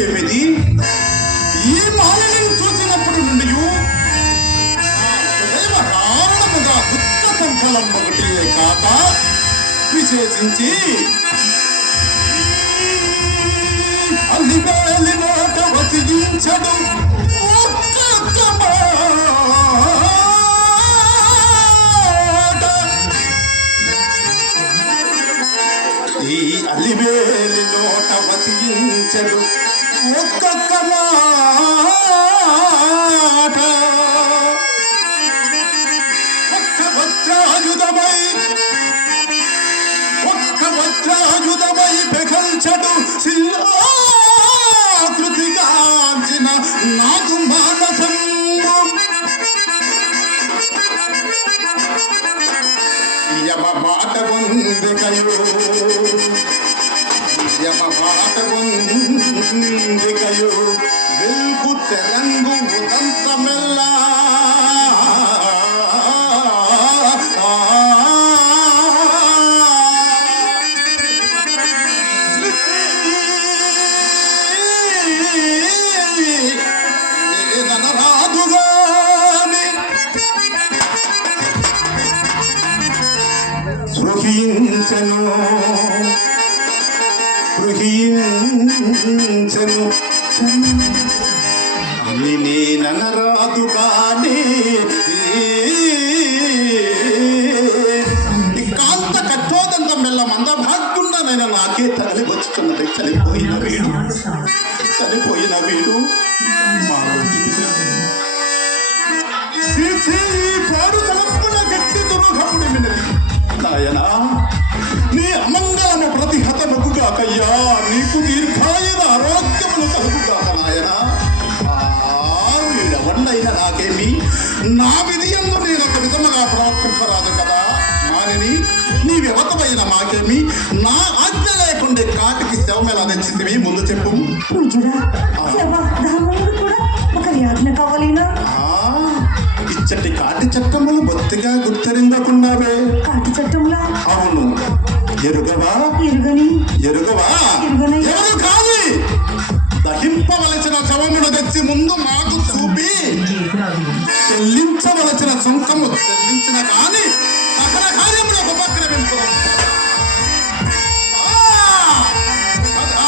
ఏమిది? ఈ మాలిని చూసినప్పుడు నుండి కారణముగా దుఃఖ సంకలం ఒకటి కాక విశేషించి వజ్రాయుధమై పెగల్చడు శిలాకృతిగాంచిన నాకు మానసం యమ మాట ఉందికయో కయో గృహించను నినే ననరాదు కానీ కాంత కట్టోదంత మెల్ల మంద భాగ్యుండనైన నాకే తరలి వచ్చుతున్నది చనిపోయిన వీడు. చనిపోయిన వీడు మా పాడు తలపున గట్టి దుర్ముఖముడి వినది నాయనా నీ అమంగళము ప్రతిహతమగుగాకయ్యా నీకు దీర్ఘాయుర ఆరోగ్యమును కలుగుగాక నాయనా వీడెవన్నైనా నాకేమి? నా విధి ఎందు నేను ఒక విధముగా ప్రవర్తింపరాదు కదా. మానిని నీ వ్యవతమైన మాకేమి? నా ఆజ్ఞ లేకుండే కాటికి శవమెలా తెచ్చింది ముందు చెప్పు. శవ ఇచ్చటి కాటి చట్టములు బొత్తిగా కాటి చట్టంలా అవును. ఎరుగవా? ఎరుగని? ఎరుగవా? ఎరుగనయ్యా. చెల్లించవలసిన కాదు తెచ్చి ముందు మాకు చూపి చెల్లించవలసిన సుంకము చెల్లించిన కానీ సకల కార్యములు ఉపక్రమింపు ఆ! అదా!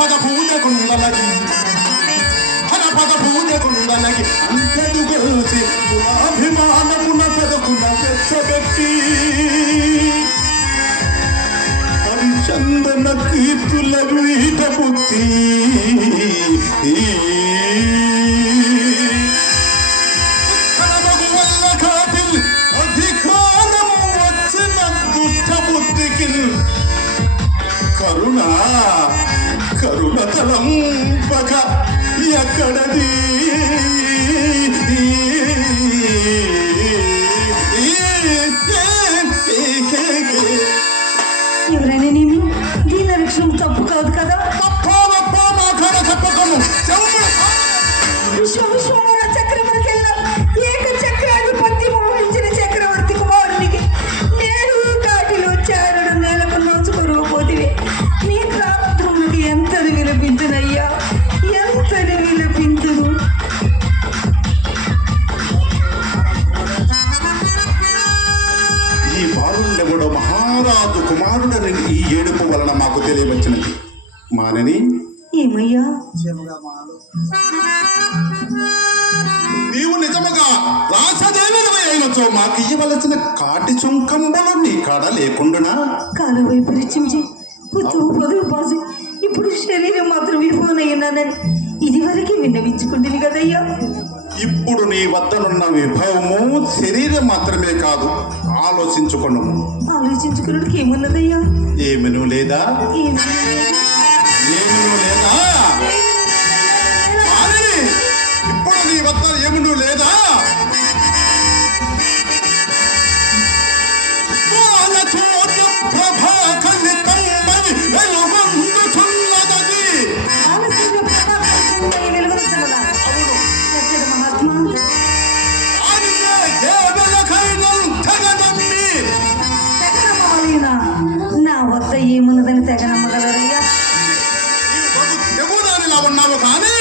పద పూజ కుండలగి పద పూజ కుండలగి అంతడు గెలిచి కులాభిమానమున పెదకున వెచ్చబెట్టి హరిచందన కీర్తుల వీట బుద్ధి తలంపక ఎక్కడది? కాటి సుంకంబలు నీ కాడ లేకుండునా? కాలు పరిచించి పుత్తువు ఇప్పుడు శరీరం మాత్రం విభవనయ్యున్నానని ఇదివరకే విన్నవించుకుంటుంది కదయ్యా. ఇప్పుడు నీ వద్దనున్న విభవము శరీరం మాత్రమే కాదు ఆలోచించుకును. ఆలోచించుకున్నట్టు ఏమున్నదయ్యా? ఏమను లేదా? లేదా? ఇప్పుడు నీ వద్ద ఏమను లేదా? తెగ నమ్మగలరయ్యా. నీవు బహు తెగుదానిలా ఉన్నావు కానీ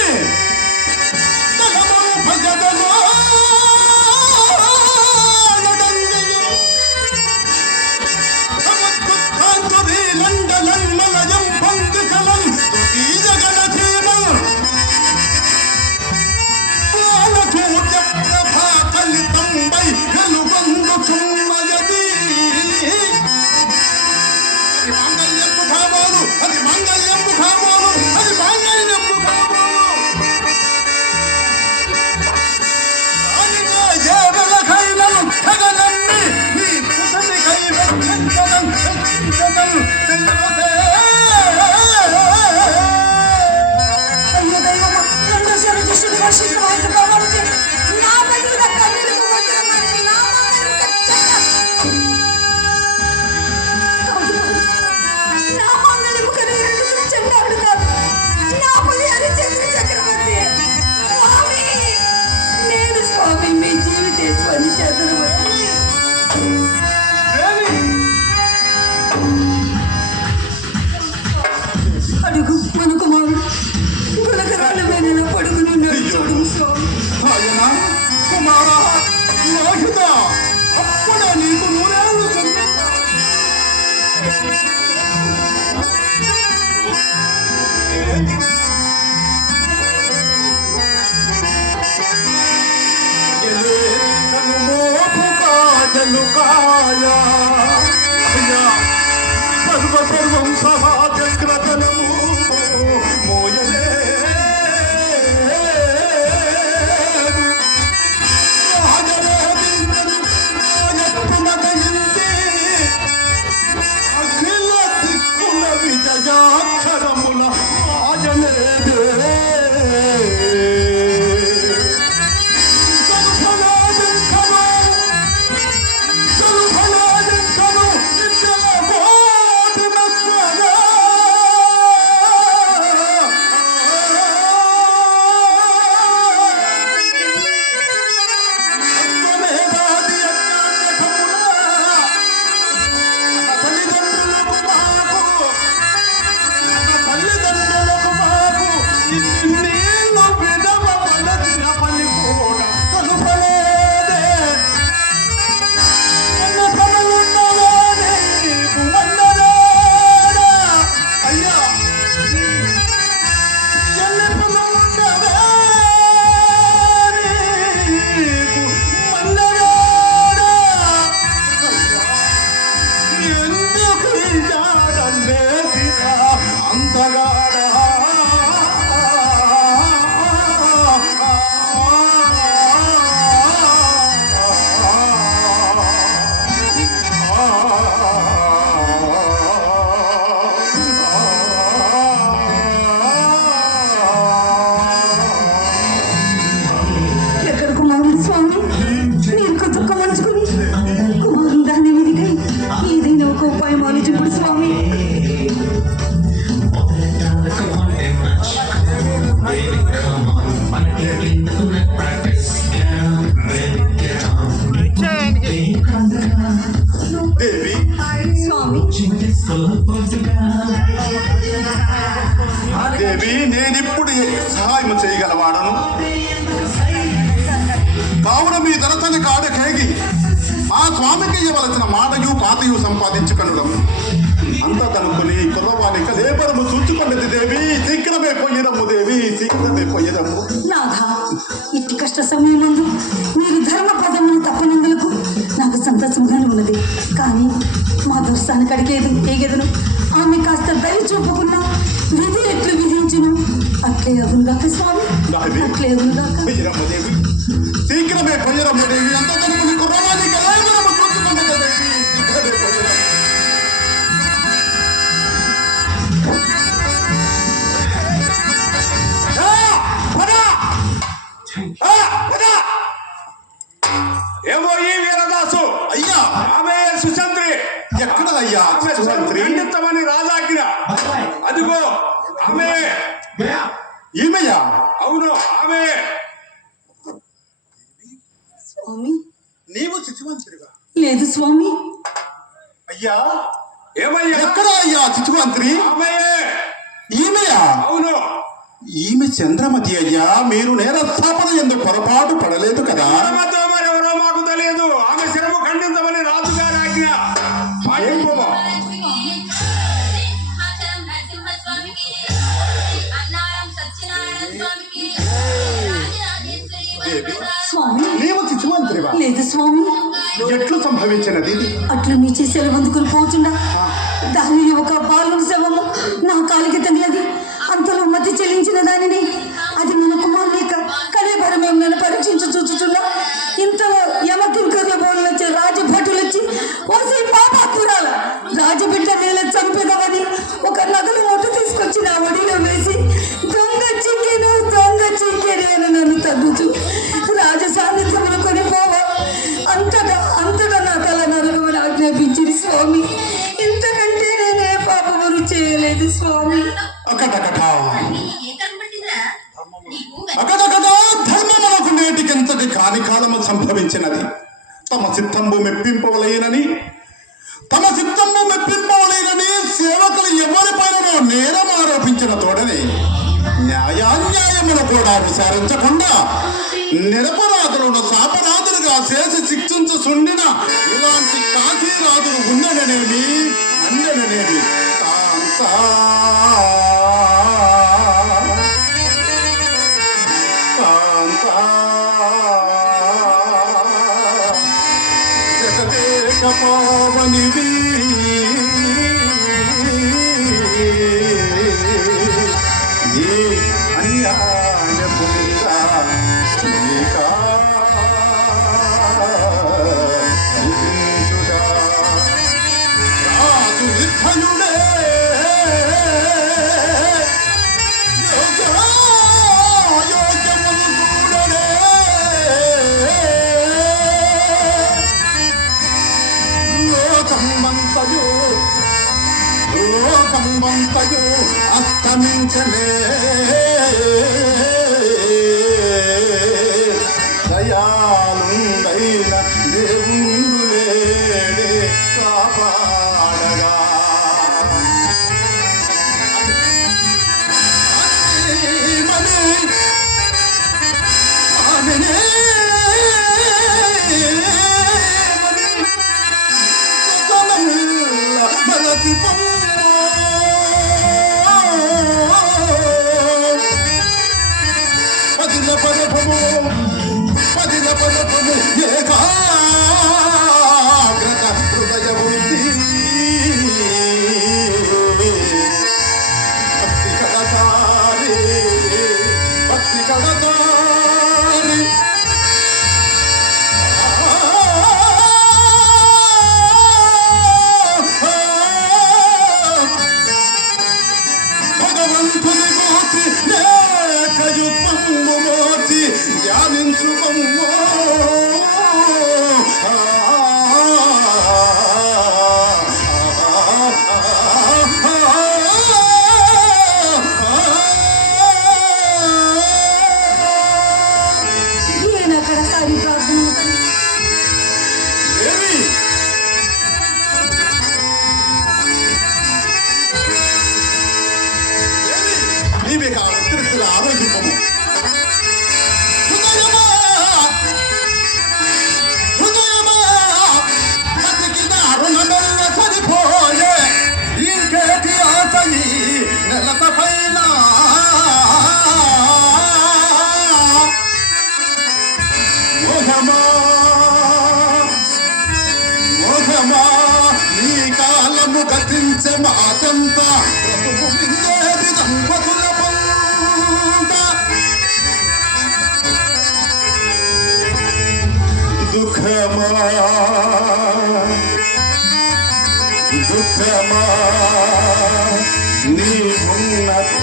లకాయా సర్వ సర్వం సహా czasami mam లేదు స్వామి. అయ్యా. ఏమయ్యా? ఎక్కడ అయ్యా చిత్తుమంత్రి అవును. ఈమె చంద్రమతి అయ్యా మీరు నేరస్థాపన ఎందుకు పొరపాటు పడలేదు కదా? మాకు ఆమె స్వామి. లేదు స్వామి. ఎట్లు సంభవించినది అట్లా అట్లు మీ చేసేలు వందుకులు పోతుండా దాని ఒక బాలుని శవము. నా కాలికి తగిలది అంతలో మతి చెల్లించిన దానిని అది మన కుమారునిక కలేబరమేం నన్ను పరీక్షించి చూచుచున్నా ఇంతలో యమకింకర్ల బోర్ల రాజభ Yeah. లోకమంతయు అస్తమించలే. దయాలుందైన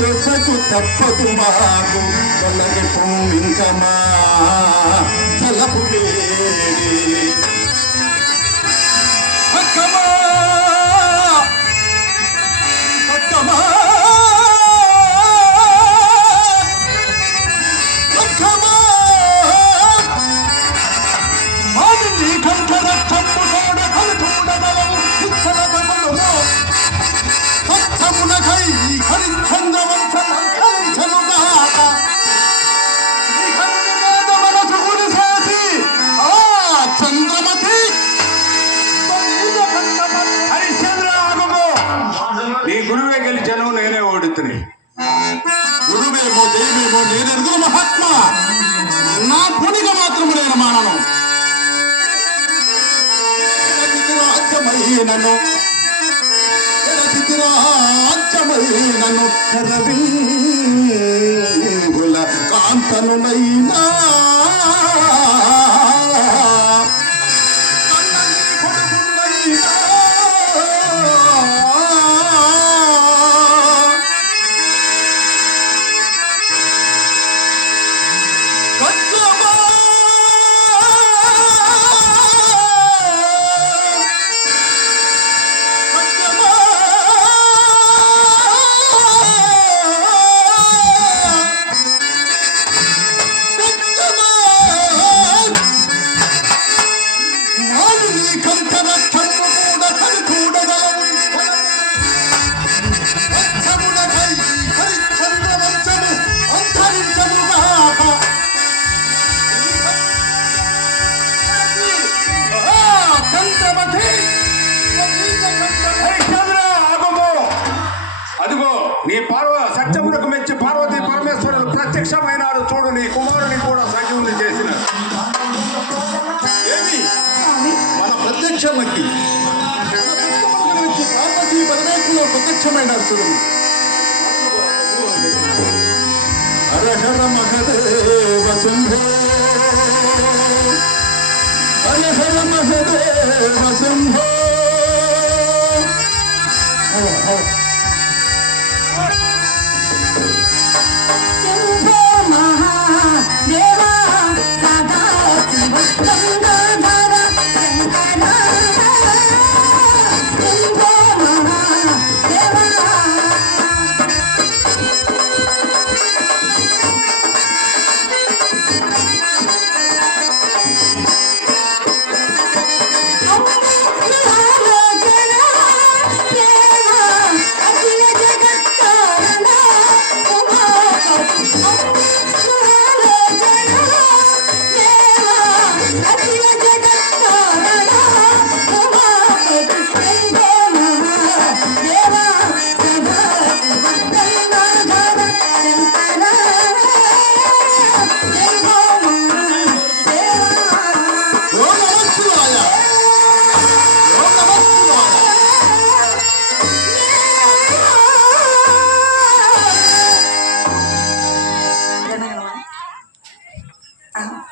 పెసకు తప్పదు మాకు. చల్లకి పొందించమా చల్లపు వేడి నన్ను. రాజ్యమై నన్ను. రవి కాంతను నై నీ కుమారుని కూడా సంజీవుని చేసిన ఏమి మన ప్రత్యక్ష మట్టి. ప్రత్యక్షమైన అర్చుడు హరహర మహదేవ శంభో హరహర మహదేవ శంభో